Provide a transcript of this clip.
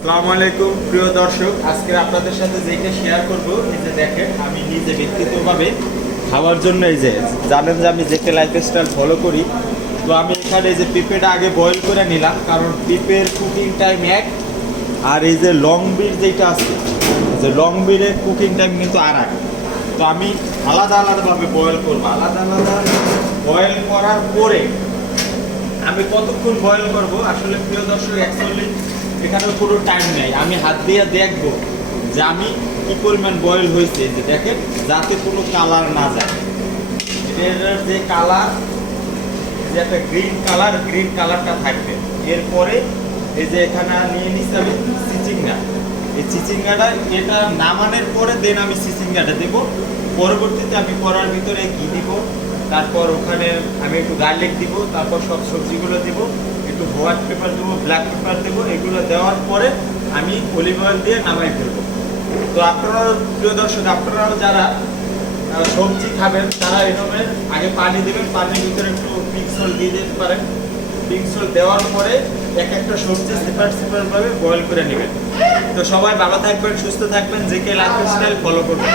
আসসালামু আলাইকুম প্রিয় দর্শক, আজকে আপনাদের সাথে যেটা শেয়ার করব এই যে দেখেন, আমি নিজে ব্যক্তিগতভাবে খাওয়ার জন্য এই যে জানেন যে আমি যেটা লাইফস্টাইল ফলো করি। তো আমি এখানে এই যে পেঁপেটা আগে বয়েল করে নিলাম, কারণ পেঁপের কুকিং টাইম এক, আর এই যে লং বির যেটা আছে, যে লং বিরের কুকিং টাইম কিন্তু আর এক। তো আমি আলাদা আলাদাভাবে বয়েল করবো, আলাদা আলাদা বয়েল করার পরে আমি কতক্ষণ বয়েল করব আসলে প্রিয় দর্শক, অ্যাকচুয়ালি এখানে কোনো টাইম নেই। আমি হাত দিয়ে দেখব যে আমি কি পরিমাণ বয়েল হয়েছে, যে দেখেন যাতে কোনো কালার না যায়। এটার যে কালার, যে একটা গ্রিন কালারটা থাকবে। এরপরে এই যে এখানে নিয়ে নিচ্ছি আমি চিচিঙ্গা। এই চিচিঙ্গাটা এটা নামানোর পরে দেন আমি চিচিঙ্গাটা দেবো। পরবর্তীতে আমি কড়ার ভিতরে ঘি দিব, তারপর ওখানে আমি একটু গার্লিক দিব, তারপর সব সবজিগুলো দিব, একটু হোয়াইট পেপার দেবো, ব্ল্যাক পেপার দেবো। এগুলো দেওয়ার পরে আমি অলিভ অয়েল দিয়ে নামাই ফেলবো। তো আপনারা প্রিয় দর্শক, আপনারাও যারা সবজি খাবেন তারা এরকমের আগে পানি দেবেন, পানির ভিতরে একটু পিঙ্ক সল্ট দিয়ে দিতে পারেন। পিঙ্ক সল্ট দেওয়ার পরে এক একটা সবজি সেপারেটভাবে বয়েল করে নেবেন। তো সবাই ভালো থাকবেন, সুস্থ থাকবেন, যে কে লাইফস্টাইল ফলো করবেন।